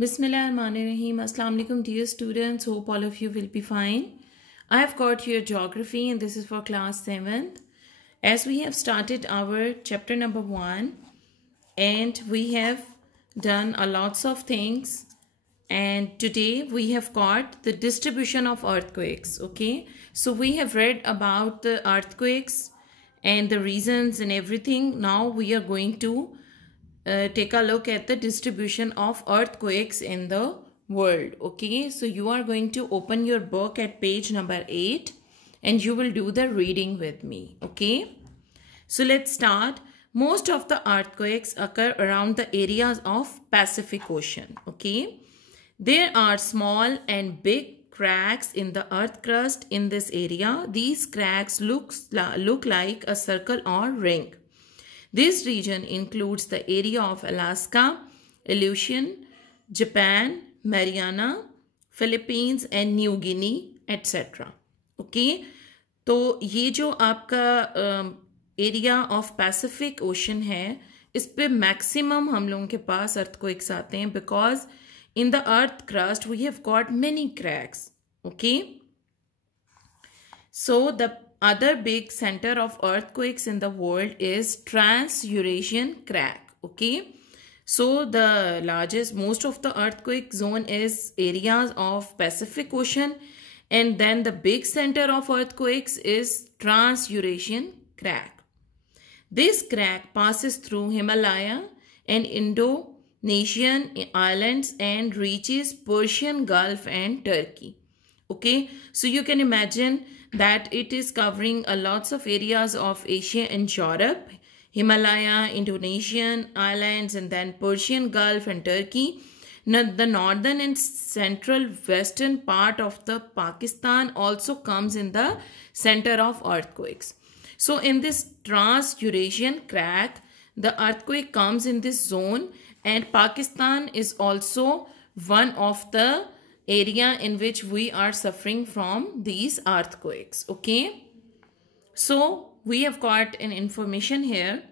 Bismillahirrahmanirrahim. Assalamu alaikum dear students. Hope all of you will be fine. I have got here geography and this is for class 7th. As we have started our chapter number 1 and we have done a lots of things, and today we have got the distribution of earthquakes. Okay, so we have read about the earthquakes and the reasons and everything. Now we are going to take a look at the distribution of earthquakes in the world. Okay, so you are going to open your book at page number 8 and you will do the reading with me. Okay, so let's start. Most of the earthquakes occur around the areas of Pacific Ocean. Okay, there are small and big cracks in the earth crust in this area. These cracks look like a circle or ring. This region includes the area of Alaska, Aleutian, Japan, Mariana, Philippines and New Guinea, etc. Okay, तो ये जो आपका area of Pacific ocean है, इस पे maximum हम लोगों के पास अर्थक्वेक्स आते हैं because in the earth crust we have got many cracks. Okay, so the other big center of earthquakes in the world is Trans-Eurasian crack. Okay, so the largest, most of the earthquake zone is areas of Pacific Ocean, and then the big center of earthquakes is Trans-Eurasian crack. This crack passes through Himalaya and Indonesian islands and reaches Persian Gulf and Turkey. Okay, so you can imagine that it is covering a lots of areas of Asia and Europe, Himalaya, Indonesian islands, and then Persian Gulf and Turkey. Now, the northern and central western part of the Pakistan also comes in the center of earthquakes. So in this Trans-Eurasian crack, the earthquake comes in this zone, and Pakistan is also one of the area in which we are suffering from these earthquakes. Okay, so we have got an information here.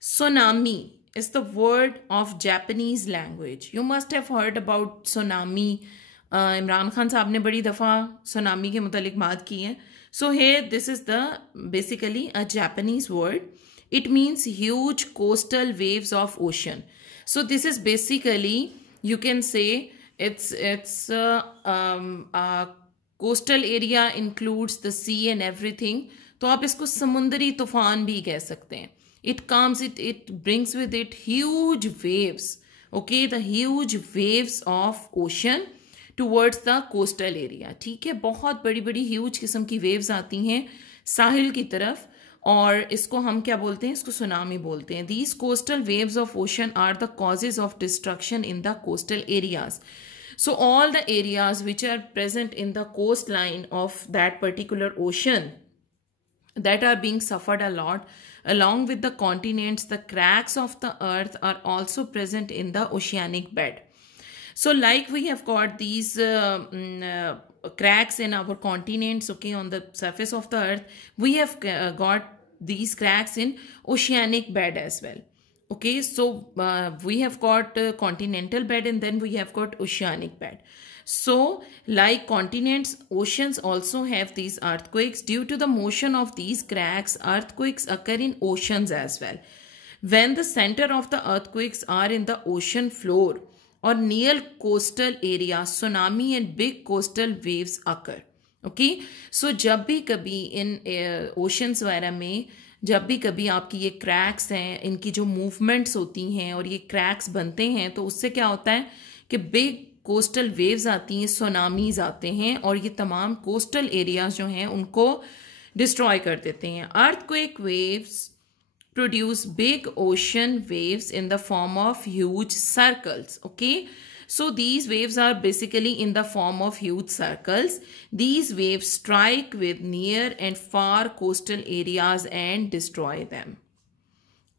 Tsunami is the word of Japanese language. You must have heard about tsunami. Imran Khan साहब ने बड़ी दफ़ा tsunami के मुतालिक बात की है. So here this is the basically a Japanese word. It means huge coastal waves of ocean. So this is basically, you can say, it's coastal area includes the sea and everything. तो आप इसको समुंदरी तूफान भी कह सकते हैं. It brings with it huge waves. Okay, the huge waves of ocean towards the coastal area. ठीक है, बहुत बड़ी बड़ी huge किस्म की waves आती हैं साहिल की तरफ, और इसको हम क्या बोलते हैं, इसको सुनामी बोलते हैं. These coastal waves of ocean are the causes of destruction in the coastal areas. So all the areas which are present in the coastline of that particular ocean that are being suffered a lot, along with the continents, the cracks of the earth are also present in the oceanic bed. So like we have got these cracks in our continents, okay, on the surface of the earth, we have got these cracks in oceanic bed as well. Okay, so we have got continental bed and then we have got oceanic bed. So like continents, oceans also have these earthquakes. Due to the motion of these cracks, earthquakes occur in oceans as well. When the center of the earthquakes are in the ocean floor or near coastal areas, tsunami and big coastal waves occur. Okay, so जब भी कभी इन oceans वगैरह में जब भी कभी आपकी ये क्रैक्स हैं, इनकी जो मूवमेंट्स होती हैं और ये क्रैक्स बनते हैं, तो उससे क्या होता है कि बिग कोस्टल वेव्स आती हैं, सुनामीज आते हैं और ये तमाम कोस्टल एरियाज जो हैं उनको डिस्ट्रॉय कर देते हैं. Earthquake waves produce big ocean waves in the form of huge circles. Okay, so these waves are basically in the form of huge circles. These waves strike with near and far coastal areas and destroy them.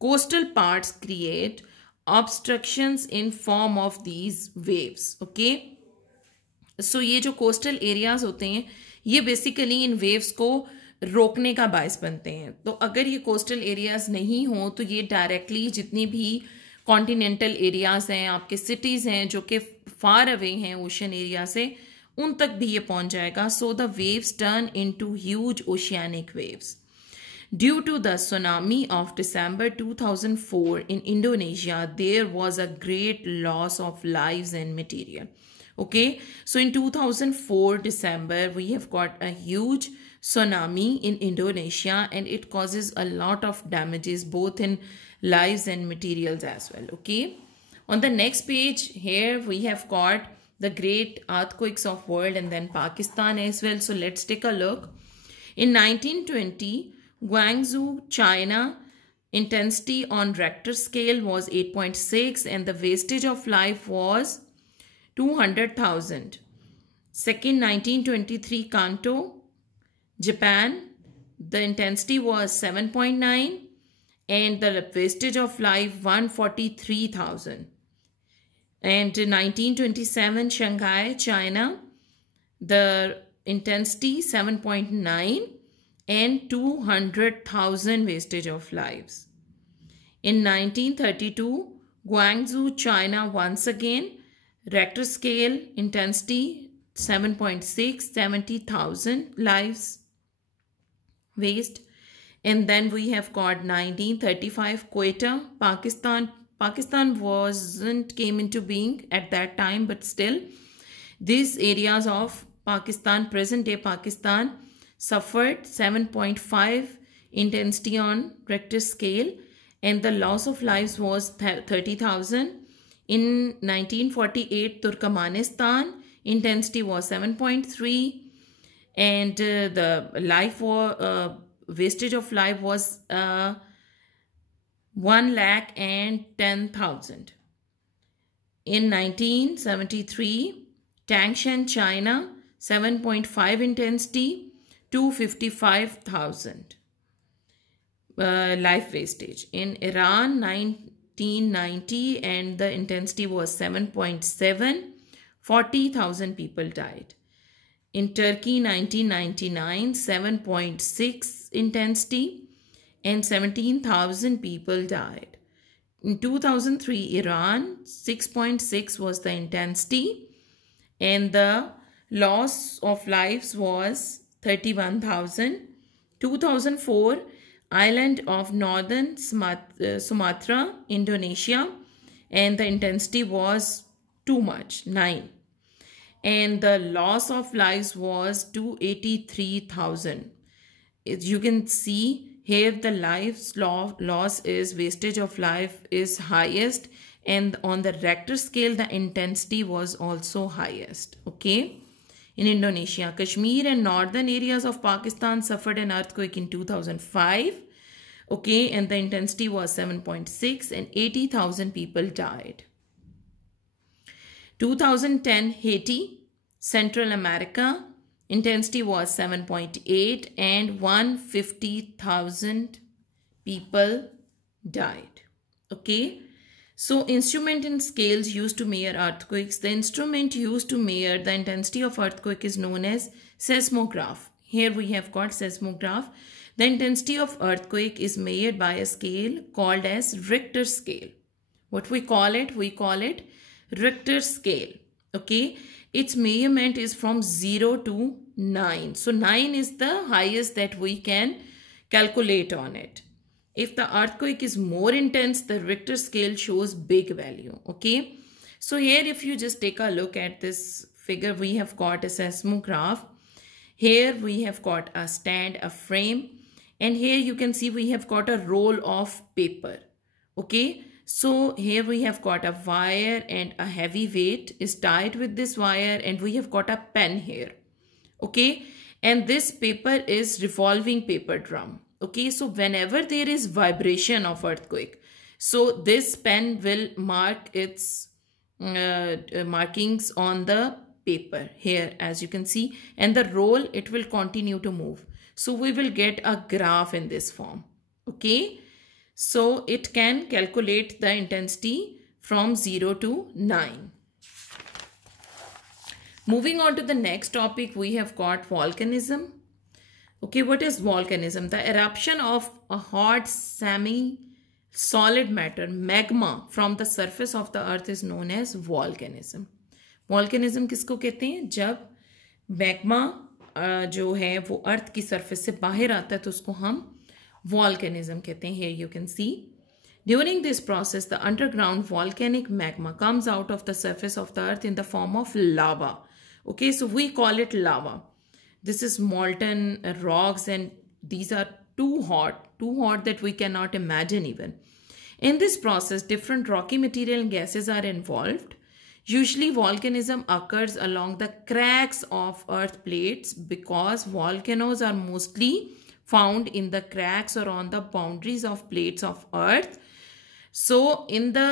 Coastal parts create obstructions in form of these waves. Okay, so ये जो coastal areas होते हैं, ये basically इन waves को रोकने का बायस बनते हैं. तो अगर ये कोस्टल एरियाज नहीं हो तो ये डायरेक्टली जितनी भी कॉन्टिनेंटल एरियाज हैं, आपके सिटीज़ हैं जो कि फार अवे हैं ओशन एरिया से, उन तक भी ये पहुंच जाएगा. So the waves turn into huge oceanic waves. Due to the tsunami of December 2004 in Indonesia, there was a great loss of lives and material. Okay, so in 2004 December, we have got a huge tsunami in Indonesia, and it causes a lot of damages both in lives and materials as well. Okay, on the next page here we have got the great earthquakes of world and then Pakistan as well. So let's take a look. In 1920, Guangzhou, China, intensity on Richter scale was 8.6 and the wastage of life was 200,000. Second, 1923 Kanto, Japan, the intensity was 7.9 and the wastage of life 143,000. And 1927 Shanghai, China, the intensity 7.9 and 200,000 wastage of lives. In 1932, Guangzhou, China, once again, Richter scale, intensity 7.6, 70,000 lives waste. And then we have got 1935, Quetta, Pakistan. Pakistan came into being at that time, but still, these areas of Pakistan, present day Pakistan, suffered 7.5 intensity on Richter scale and the loss of lives was 30,000. In 1948 Turkmenistan, intensity was 7.3 and the wastage of life was 110,000. In 1973 Tangshan, China, 7.5 intensity, 255,000 life wastage. In Iran, 1990 and the intensity was 7.7, 40,000 people died. In Turkey, 1999, 7.6 intensity and 17,000 people died. In 2003, Iran, 6.6 was the intensity and the loss of lives was 31,000. 2004, island of northern Sumatra, Indonesia, and the intensity was too much, 9. And the loss of lives was 283,000. As you can see here, the lives loss is, wastage of life is highest, and on the Richter scale, the intensity was also highest. Okay. In Indonesia, Kashmir and northern areas of Pakistan suffered an earthquake in 2005. Okay, and the intensity was 7.6 and 80,000 people died. 2010 Haiti, Central America, intensity was 7.8 and 150,000 people died. Okay. So instrument and scales used to measure earthquakes. The instrument used to measure the intensity of earthquake is known as seismograph. Here we have got seismograph. The intensity of earthquake is measured by a scale called as Richter scale. What we call it? We call it Richter scale. Okay. Its measurement is from 0 to 9. So 9 is the highest that we can calculate on it. If the earthquake is more intense, the Richter scale shows big value. Okay. So here if you just take a look at this figure, we have got a seismograph. Here we have got a stand, a frame. And here you can see we have got a roll of paper. Okay. So here we have got a wire and a heavy weight is tied with this wire, and we have got a pen here. Okay. And this paper is revolving paper drum. Okay, so whenever there is vibration of earthquake, so this pen will mark its markings on the paper here, as you can see, and the roll, it will continue to move. So we will get a graph in this form. Okay, so it can calculate the intensity from 0 to 9. Moving on to the next topic, we have got volcanism. Okay, what is volcanism? The eruption of a hot semi-solid matter, magma, from the surface of the earth is known as volcanism. Volcanism किसको कहते हैं? जब magma जो है वो अर्थ की surface से बाहर आता है तो उसको हम वॉल्केनिज्म कहते हैं. Here you can see. During this process, the underground volcanic magma comes out of the surface of the earth in the form of lava. Okay, so we call it lava. This is molten rocks, and these are too hot that we cannot imagine even. In this process, different rocky material and gases are involved. Usually, volcanism occurs along the cracks of earth plates because volcanoes are mostly found in the cracks or on the boundaries of plates of earth. So in the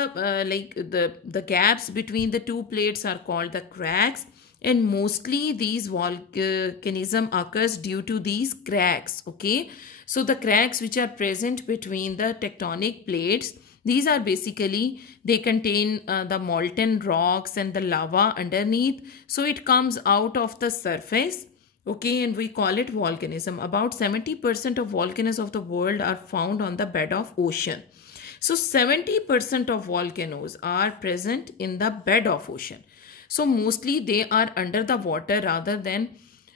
the gaps between the two plates are called the cracks, and mostly these volcanism occurs due to these cracks. Okay, so the cracks which are present between the tectonic plates, these are basically, they contain the molten rocks and the lava underneath, so it comes out of the surface. Okay, and we call it volcanism. About 70% of volcanoes of the world are found on the bed of ocean. So 70% of volcanoes are present in the bed of ocean. So mostly they are under the water rather than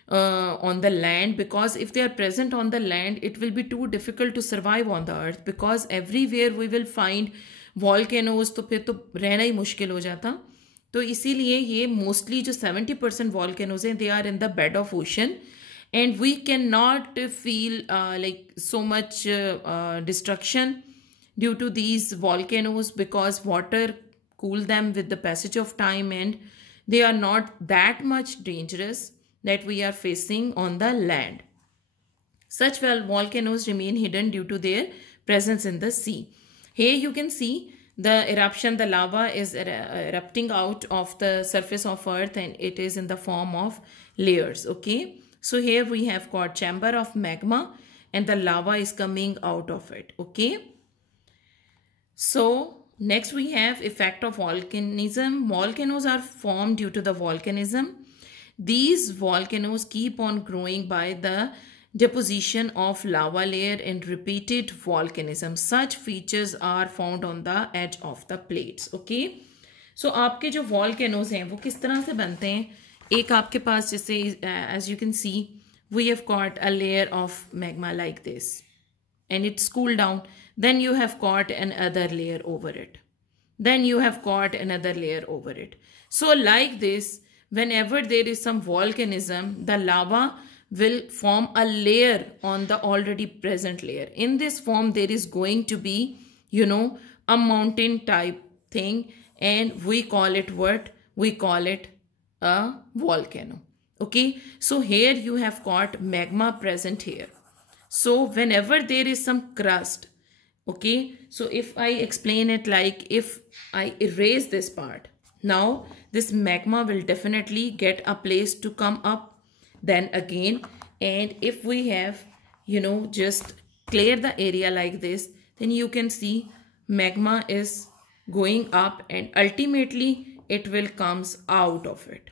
on the land, because if they are present on the land, it will be too difficult to survive on the earth, because everywhere we will find volcanoes, तो फिर तो रहना ही मुश्किल हो जाता. तो इसीलिए ये मोस्टली जो 70% volcanoes हैं, they are in the bed of ocean, and we cannot feel like so much destruction due to these volcanoes, because water cool them with the passage of time, and they are not that much dangerous that we are facing on the land. Such volcanoes remain hidden due to their presence in the sea. Here you can see the eruption, the lava is erupting out of the surface of earth, and it is in the form of layers. Okay, so here we have got chamber of magma and the lava is coming out of it. Okay, so next we have effect of volcanism. Volcanoes are formed due to the volcanism. These volcanoes keep on growing by the deposition of lava layer and repeated volcanism. Such features are found on the edge of the plates. Okay, so आपके जो volcanoes हैं वो किस तरह से बनते हैं? एक आपके पास जैसे as you can see, we have got a layer of magma like this, and it's cooled down. Then you have got another layer over it. Then you have got another layer over it. So like this, whenever there is some volcanism, the lava will form a layer on the already present layer. In this form, there is going to be, a mountain type thing, and we call it what? We call it a volcano. Okay, so here you have got magma present here. So whenever there is some crust, okay, so if I explain it like, if I erase this part, now this magma will definitely get a place to come up. Then again, and if we have, just clear the area like this, then you can see magma is going up and ultimately it will comes out of it.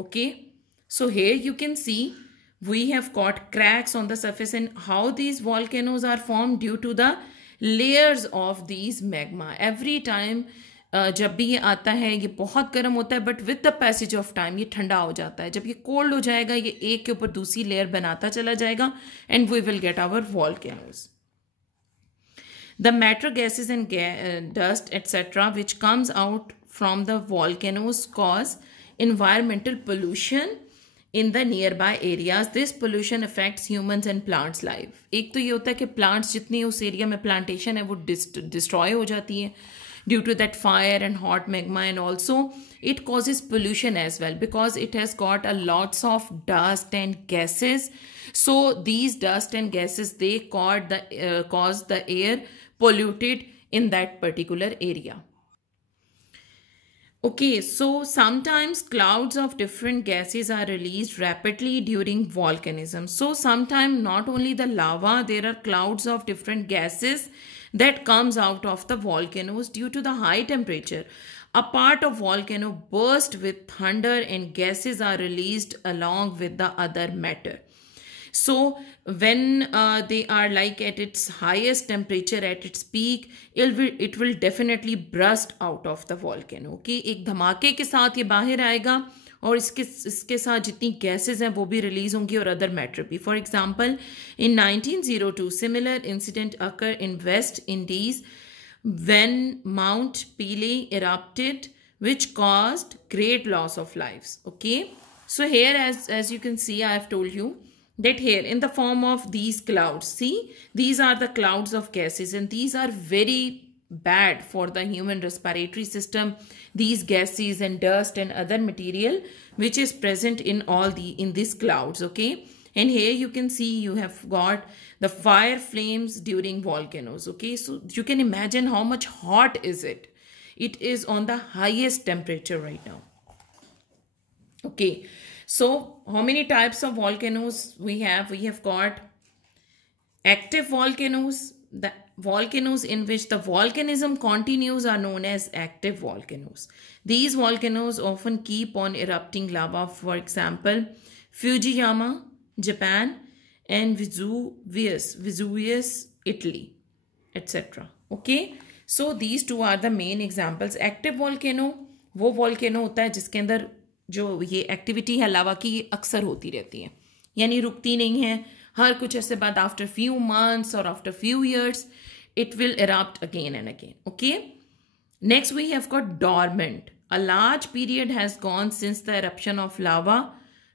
Okay, so here you can see we have got cracks on the surface, and how these volcanoes are formed due to the layers of these magma. Every time जब भी ये आता है ये बहुत गर्म होता है, but with the passage of time ये ठंडा हो जाता है. जब ये कोल्ड हो जाएगा ये एक के ऊपर दूसरी लेयर बनाता चला जाएगा, and we will get our volcanoes. The matter gases and dust etcetera which comes out from the volcanoes cause environmental pollution in the nearby areas. This pollution affects humans and plants life. एक तो ये होता है कि plants जितनी उस area में plantation है वो destroy हो जाती है due to that fire and hot magma, and also it causes pollution as well because it has got a lots of dust and gases. So these dust and gases, they cause the air polluted in that particular area. Okay, so sometimes clouds of different gases are released rapidly during volcanism. So sometimes not only the lava, there are clouds of different gases that comes out of the volcanoes due to the high temperature. A part of volcano burst with thunder and gases are released along with the other matter. So when they are like at its highest temperature, at its peak, it will definitely burst out of the volcano. Okay, एक धमाके के साथ ये बाहर आएगा और इसके साथ जितनी गैसेस हैं वो भी रिलीज होंगी और अदर मैटर भी. For example in 1902 similar incident occurred in West Indies when Mount Pelee erupted, which caused great loss of lives. Okay, so here as you can see, I have told you that here in the form of these clouds, see, these are the clouds of gases, and these are very bad for the human respiratory system. These gases and dust and other material which is present in these clouds. Okay, and here you can see you have got the fire flames during volcanoes. Okay, so you can imagine how much hot is it. It is on the highest temperature right now. Okay, so how many types of volcanoes we have? We have got active volcanoes. The volcanoes in which the volcanism continues are known as active volcanoes. These volcanoes often keep on erupting lava. For example, Fujiyama, Japan, and Vesuvius, Italy, etc. Okay, so these two are the main examples. Active volcano वो volcano होता है जिसके अंदर जो ये activity है लावा की अक्सर होती रहती है, यानी रुकती नहीं है. हर कुछ ऐसे बाद आफ्टर फ्यू मंथ्स और after few years it will erupt again and again. Okay, next we have got dormant. A large period has gone since the eruption of lava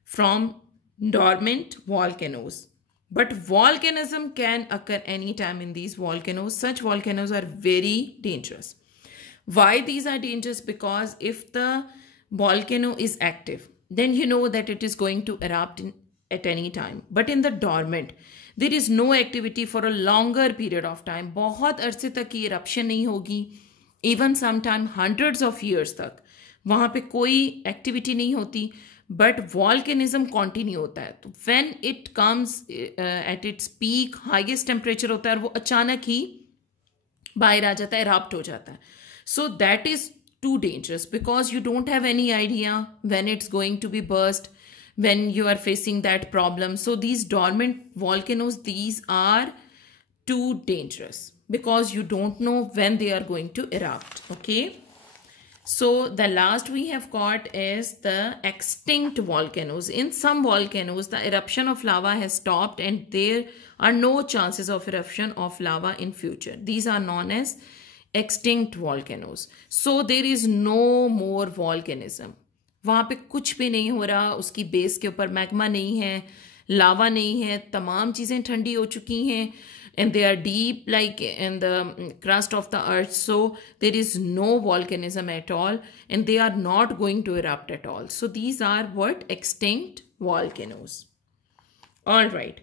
from dormant volcanoes, but volcanism can occur anytime in these volcanoes. Such volcanoes are very dangerous. Why these are dangerous? Because if the volcano is active, then you know that it is going to erupt at any time. But in the dormant, there is no activity for a longer period of time. बहुत अरसे तक ये eruption नहीं होगी. Even sometime hundreds of years तक वहाँ पे कोई activity नहीं होती. But volcanism continue होता है. तो when it comes at its peak, highest temperature होता है और वो अचानक ही बाहर आ जाता है, erupt हो जाता है. So that is too dangerous because you don't have any idea when it's going to be burst, when you are facing that problem. So these dormant volcanoes, these are too dangerous because you don't know when they are going to erupt. Okay, so the last we have got is the extinct volcanoes. In some volcanoes, the eruption of lava has stopped and there are no chances of eruption of lava in future. These are known as extinct volcanoes. So there is no more volcanism. वहाँ पे कुछ भी नहीं हो रहा, उसकी base के ऊपर मैग्मा नहीं है, लावा नहीं है, तमाम चीज़ें ठंडी हो चुकी हैं, and they are deep like in the crust of the earth. So there is no volcanism at all and they are not going to erupt at all. So these are what? Extinct volcanoes. All right.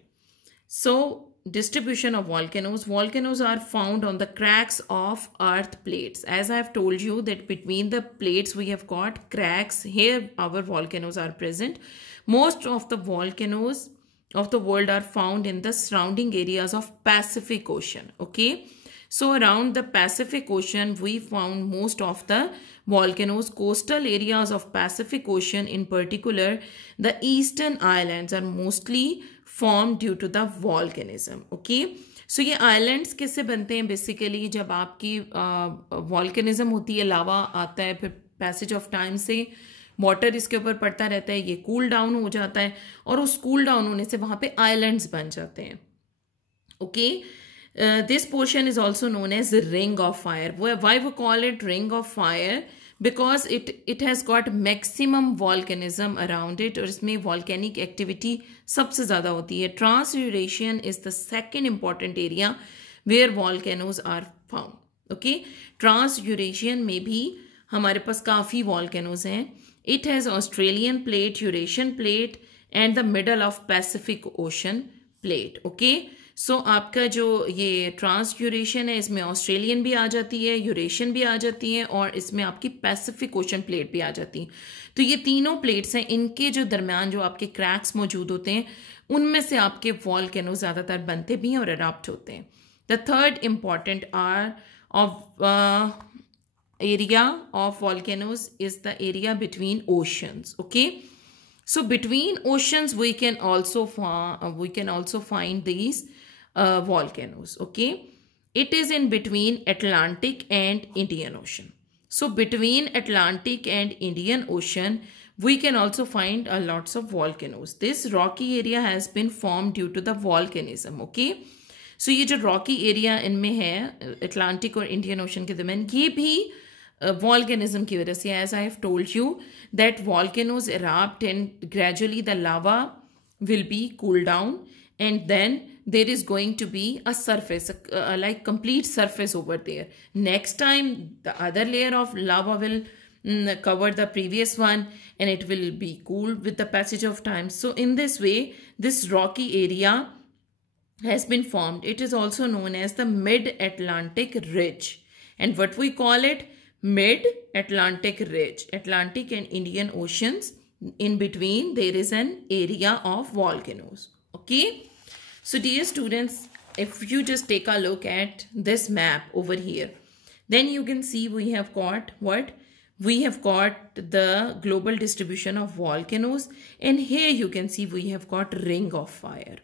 So distribution of volcanoes. Volcanoes are found on the cracks of earth plates. As I have told you that between the plates we have got cracks. Here our volcanoes are present. Most of the volcanoes of the world are found in the surrounding areas of Pacific Ocean. Okay, so around the Pacific Ocean we found most of the volcanoes. Coastal areas of Pacific Ocean, in particular the eastern islands, are mostly formed due to the volcanism. Okay, so ये islands किससे बनते हैं? Basically जब आपकी volcanism होती है, लावा आता है, फिर passage of time से वाटर इसके ऊपर पड़ता रहता है, ये कूल डाउन हो जाता है और उस कूल डाउन होने से वहाँ पे आइलैंड्स बन जाते हैं. Okay, this portion is also known as ring of fire. Why we call it ring of fire? Because it has got maximum volcanism around it और इसमें वॉल्केनिक एक्टिविटी सबसे ज़्यादा होती है. Trans-Eurasian is the second important area where volcanoes are found. Okay, trans-Eurasian में भी हमारे पास काफ़ी वॉल्केनोज हैं. It has Australian plate, Eurasian plate and the middle of Pacific Ocean plate. Okay, so आपका जो ये ट्रांस-यूरेशियन है इसमें ऑस्ट्रेलियन भी आ जाती है, यूरेशियन भी आ जाती है और इसमें आपकी पैसिफिक ओशन प्लेट भी आ जाती है. तो ये तीनों प्लेट्स हैं, इनके जो दरमियान जो आपके क्रैक्स मौजूद होते हैं उनमें से आपके वॉल्केनो ज़्यादातर बनते भी हैं और एरप्ट होते हैं. The third important are of area of volcanoes is the area between oceans. Okay, So between oceans, we can also find these volcanoes. Okay, it is in between Atlantic and Indian Ocean. So between Atlantic and Indian Ocean, we can also find lots of volcanoes. This rocky area has been formed due to the volcanism. Okay, so ये जो rocky area इनमें है Atlantic और Indian Ocean के दरमियान, ये भी volcanism की वजह से, as I have told you that volcanoes erupt and gradually the lava will be cooled down, and then there is going to be a surface, like complete surface over there. Next time the other layer of lava will cover the previous one, and it will be cooled with the passage of time. So in this way, this rocky area has been formed. It is also known as the Mid-Atlantic Ridge. And what we call it? Mid-Atlantic Ridge. Atlantic and Indian Oceans, in between there is an area of volcanoes. Okay. So dear students, if you just take a look at this map over here, then you can see we have got what? We have got the global distribution of volcanoes, and here you can see we have got ring of fire.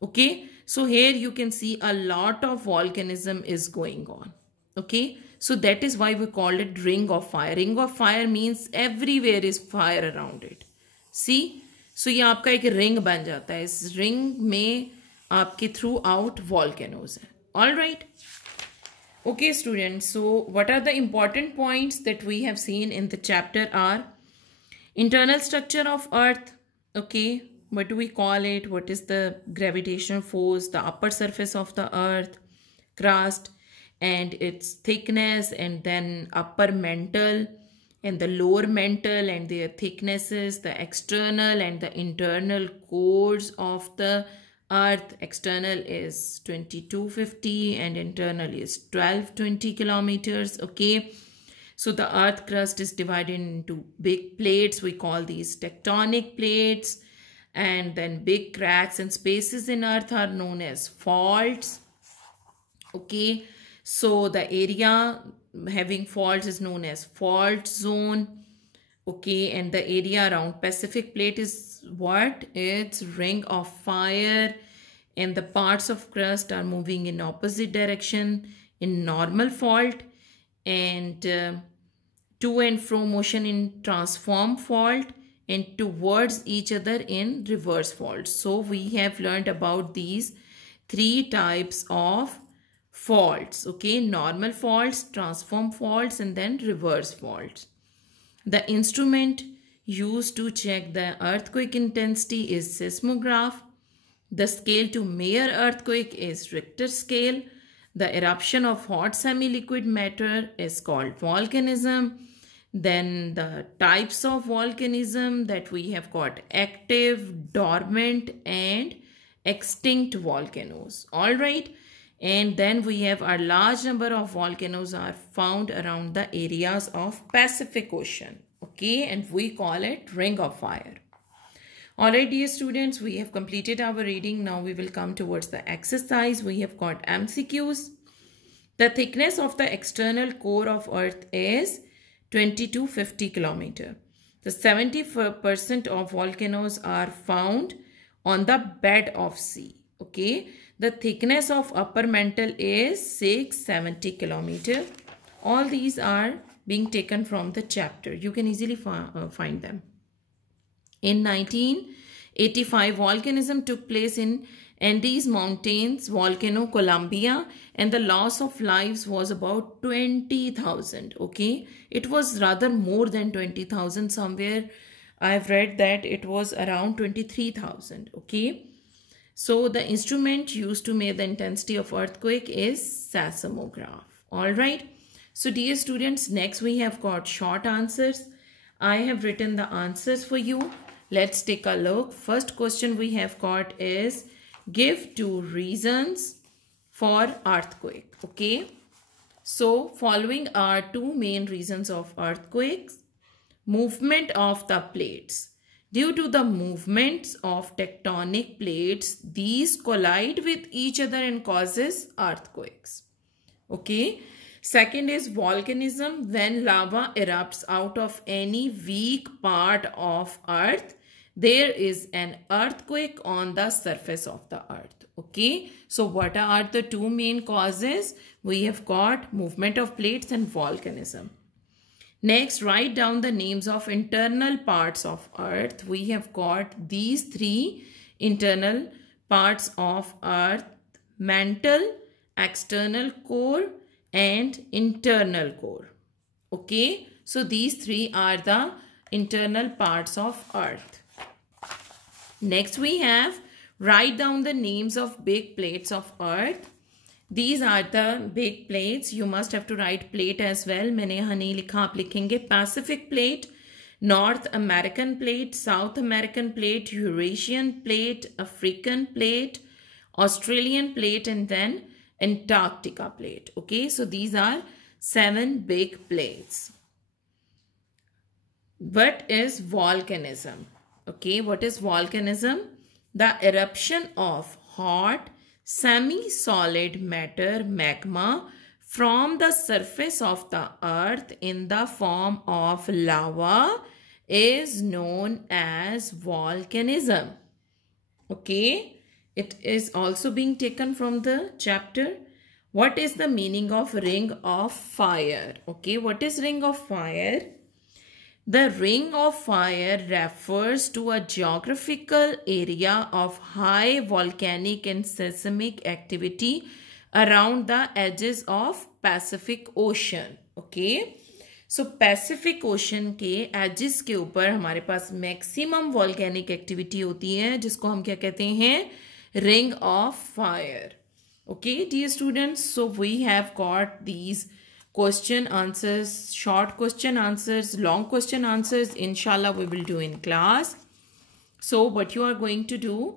Okay, so here you can see a lot of volcanism is going on. Okay, so that is why we call it ring of fire. Ring of fire means everywhere is fire around it. See, so ये आपका एक ring बन जाता है. इस ring में आपके throughout volcanoes हैं. All right. Okay, students. So what are the important points that we have seen in the chapter are internal structure of Earth. Okay, what do we call it? What is the gravitational force? The upper surface of the Earth, crust, and its thickness, and then upper mantle and the lower mantle and their thicknesses, the external and the internal cores of the Earth. External is 2250 and internal is 1220 kilometers. Okay, so the Earth crust is divided into big plates. We call these tectonic plates, and then big cracks and spaces in Earth are known as faults. Okay, so the area having faults is known as fault zone. Okay, and the area around Pacific plate is what? It's ring of fire, and the parts of crust are moving in opposite direction in normal fault, and to and fro motion in transform fault, and towards each other in reverse fault. So we have learned about these three types of faults. Okay, normal faults, transform faults, and then reverse faults. The instrument used to check the earthquake intensity is seismograph. The scale to measure earthquake is Richter scale. The eruption of hot semi-liquid matter is called volcanism. Then the types of volcanism that we have got: active, dormant, and extinct volcanoes. All right. And then we have a large number of volcanoes are found around the areas of Pacific Ocean. Okay, and we call it ring of fire. All right, dear students, we have completed our reading. Now we will come towards the exercise. We have got MCQs. The thickness of the external core of Earth is 2250 kilometer. The 70% of volcanoes are found on the bed of sea. Okay, the thickness of upper mantle is 670 kilometer. All these are being taken from the chapter. You can easily find them. In 1985, volcanism took place in Andes Mountains volcano, Colombia, and the loss of lives was about 20,000. Okay, it was rather more than 20,000. Somewhere I have read that it was around 23,000. Okay, so the instrument used to measure the intensity of earthquake is seismograph. All right. So dear students, next we have got short answers. I have written the answers for you. Let's take a look. First question we have got is give 2 reasons for earthquake. Okay. So following are 2 main reasons of earthquakes. Movement of the plates. Due to the movements of tectonic plates, these collide with each other and causes earthquakes. Okay. Second is volcanism. When lava erupts out of any weak part of earth, there is an earthquake on the surface of the earth. Okay, so what are the two main causes? We have got movement of plates and volcanism. Next, write down the names of internal parts of earth. We have got these three internal parts of earth: mantle, external core, and internal core. Okay, so these three are the internal parts of earth. Next we have write down the names of big plates of earth. These are the big plates. You must have to write plate as well. मैंने यहाँ नहीं लिखा, आप लिखेंगे Pacific plate, North American plate, South American plate, Eurasian plate, African plate, Australian plate, and then Antarctica plate. Okay, so these are 7 big plates. What is volcanism? Okay, what is volcanism? The eruption of hot semi-solid matter magma from the surface of the earth in the form of lava is known as volcanism. Okay, it is also being taken from the chapter. What is the meaning of ring of fire? Okay, what is ring of fire? The ring of fire refers to a geographical area of high volcanic and seismic activity around the edges of Pacific Ocean. Okay, so Pacific Ocean के edges के ऊपर हमारे पास maximum volcanic activity होती है, जिसको हम क्या कहते हैं? Ring of fire. Okay, dear students, so we have got these question answers, short question answers, long question answers. Inshallah we will do in class. So what you are going to do,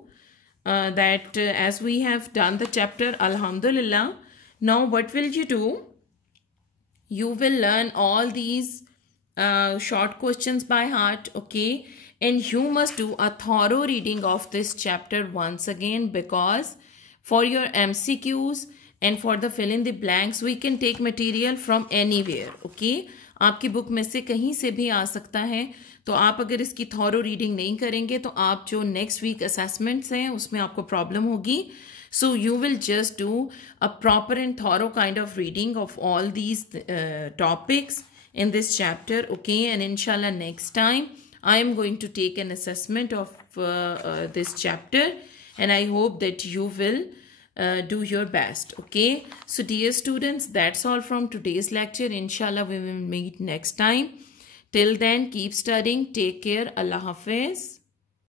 as we have done the chapter, alhamdulillah, now what will you do? You will learn all these short questions by heart. Okay, and you must do a thorough reading of this chapter once again, because for your MCQs and for the fill in the blanks we can take material from anywhere. Okay, आपकी book में से कहीं से भी आ सकता है. तो आप अगर इसकी थॉरो रीडिंग नहीं करेंगे तो आप जो नेक्स्ट वीक असेसमेंट्स हैं उसमें आपको प्रॉब्लम होगी. So you will just do a proper and thorough kind of reading of all these topics in this chapter. Okay, and inshallah next time I am going to take an assessment of this chapter, and I hope that you will do your best. Okay, so dear students, that's all from today's lecture. Inshallah we will meet next time. Till then, keep studying. Take care. Allah Hafiz.